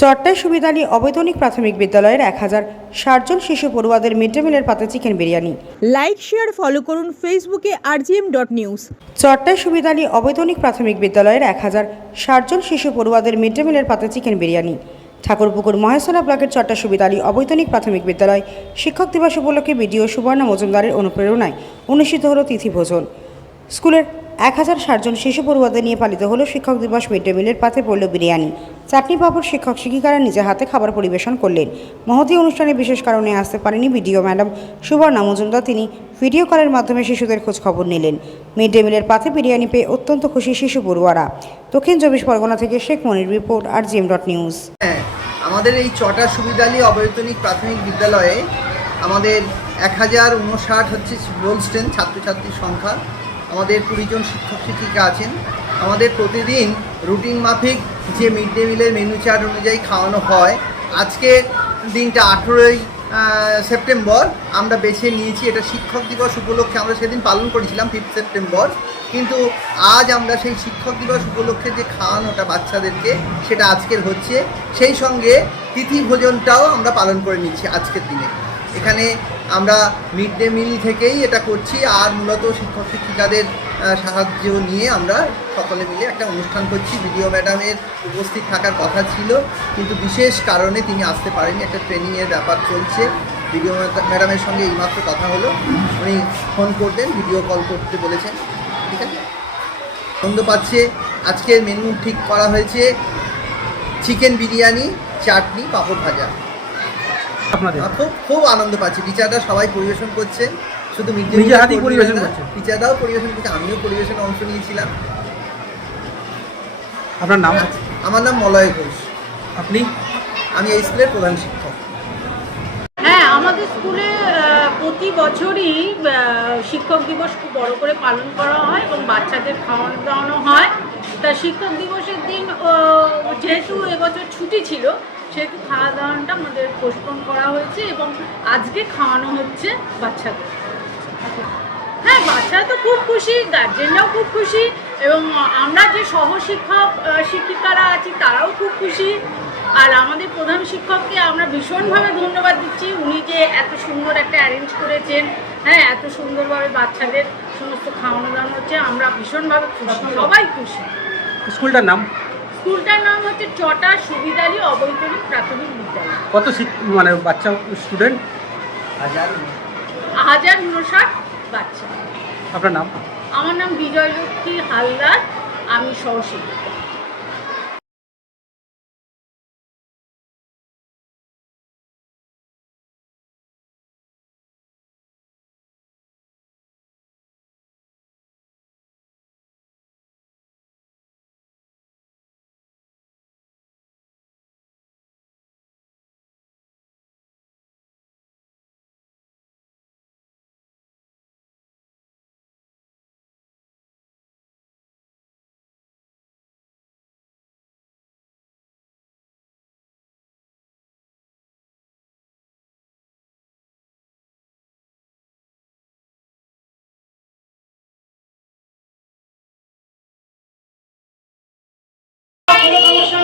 চট্টাই সুবিধানী অবৈতনিক প্রাথমিক বিদ্যালয়ের এক হাজার ষাটজন শিশু পড়ুয়াদের মিড ডে মিলের পাতে chicken biryani. Like share follow করুন ফেসবুকে আরজিএম ডট নিউজ চট্টাই সুবিধানী অবৈতনিক প্রাথমিক বিদ্যালয়ের এক হাজার ষাটজন শিশু পড়ুয়াদের মিড ডে মিলের পাতে চিকেন বিরিয়ানি। ঠাকুরপুকুর মহেশনা ব্লকের চট্টা সুবিধালী অবৈতনিক প্রাথমিক বিদ্যালয় শিক্ষক দিবস উপলক্ষে বিডিও সুবর্ণা মজুমদারের অনুপ্রেরণায় অনুষ্ঠিত হলো তিথি ভোজন। স্কুলের এক হাজার ষাটজন শিশু পড়ুয়াদের নিয়ে পালিত হলো শিক্ষক দিবস মিড ডে মিলের পাতে পড়ল বিরিয়ানি। চাটনি পাপড় শিক্ষক শিক্ষিকারা নিজের হাতে খাবার পরিবেশন করলেন। মহতী অনুষ্ঠানে বিশেষ কারণে আসতে পারেনি বিডিও ম্যাডাম সুবর্ণা মজুমদার। তিনি ভিডিও কলের মাধ্যমে শিশুদের খোঁজ খবর নিলেন। মিড ডে মিলের পাতে বিরিয়ানি পেয়ে অত্যন্ত খুশি শিশু পড়ুয়ারা দক্ষিণ চব্বিশ পরগনা থেকে Sheikh Monir report, R GM dot news. হ্যাঁ আমাদের এই চটা সুবিধালী অবৈতনিক প্রাথমিক বিদ্যালয়ে আমাদের এক হাজার উনষাট হচ্ছে রোল ছাত্রছাত্রীর সংখ্যা। আমাদের কুড়িজন শিক্ষক শিক্ষিকা আছেন। আমাদের প্রতিদিন রুটিন মাফিক যে মিড ডে মিলের মেনু চার্ট অনুযায়ী খাওয়ানো হয় আজকের দিনটা আঠেরোই সেপ্টেম্বর, আমরা বেছে নিয়েছি, এটা শিক্ষক দিবস উপলক্ষে আমরা সেদিন পালন করেছিলাম ফিফথ সেপ্টেম্বর, কিন্তু আজ আমরা সেই শিক্ষক দিবস উপলক্ষে যে খাওয়ানোটা বাচ্চাদেরকে, সেটা আজকের হচ্ছে, সেই সঙ্গে তিথি ভোজনটাও আমরা পালন করে নিচ্ছি আজকের দিনে। এখানে আমরা মিড ডে মিল থেকেই এটা করছি, আর মূলত শিক্ষক শিক্ষিকাদের সাহায্য নিয়ে আমরা সকলে মিলে একটা অনুষ্ঠান করছি। বিডিও ম্যাডামের উপস্থিত থাকার কথা ছিল কিন্তু বিশেষ কারণে তিনি আসতে পারেনি একটা ট্রেনিংয়ের ব্যাপার চলছে। ভিডিও ম্যাডামের সঙ্গে এইমাত্র কথা হলো। উনি ফোন করবেন ভিডিও কল করতে বলেছেন। ঠিক আছে? আনন্দ পাচ্ছে। আজকের মেনু ঠিক করা হয়েছে। চিকেন বিরিয়ানি চাটনি পাঁপড় ভাজা। আপনাদের? খুব খুব আনন্দ পাচ্ছি। টিচাররা সবাই পরিবেশন করছেন। শুধু নিজে হাতেই পরিবেশন করছেন? টিচাররাও পরিবেশন করছে আমিও পরিবেশনে অংশ নিয়েছিলাম। আপনার নাম? আমার নাম মলয় ঘোষ। আপনি? আমি এই স্কুলের প্রধান শিক্ষক। হ্যাঁ আমাদের স্কুলে প্রতি বছরই শিক্ষক দিবস খুব বড় করে পালন করা হয় এবং বাচ্চাদের খাওয়ানো দাওয়ানো হয়। তা শিক্ষক দিবসের দিন যেহেতু এবছর ছুটি ছিল সেহেতু খাওয়া দাওয়াটা আমাদের পোস্টপোন করা হয়েছে এবং আজকে খাওয়ানো হচ্ছে বাচ্চাদের। হ্যাঁ বাচ্চারা তো খুব খুশি গার্জেনরাও খুব খুশি এবং আমরা যে সহশিক্ষক শিক্ষিকারা আছি তারাও খুব খুশি। আর আমাদের প্রধান শিক্ষককে আমরা ভীষণভাবে ধন্যবাদ দিচ্ছি। উনি যে এত সুন্দর একটা অ্যারেঞ্জ করেছেন হ্যাঁ এত সুন্দরভাবে বাচ্চাদের সমস্ত খাওয়ানো দাওয়ানো হচ্ছে আমরা ভীষণভাবে খুশি সবাই খুশি। স্কুলটার নাম? স্কুলটার নাম হচ্ছে চটা সুবিধালী অবৈতনিক প্রাথমিক বিদ্যালয়। কত মানে বাচ্চা স্টুডেন্ট? হাজার। উনষাট বাচ্চা। আপনার নাম? আমার নাম বিজয়লক্ষ্মী হালদার আমি সহশিক্ষক আলু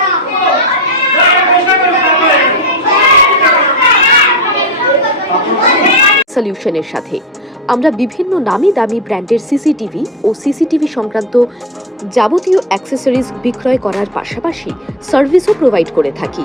হ্যাঁ সলিউশনের সাথে। আমরা বিভিন্ন নামি দামি ব্র্যান্ডের সিসিটিভি ও সিসিটিভি সংক্রান্ত যাবতীয় অ্যাক্সেসরিজ বিক্রয় করার পাশাপাশি সার্ভিসও প্রোভাইড করে থাকি।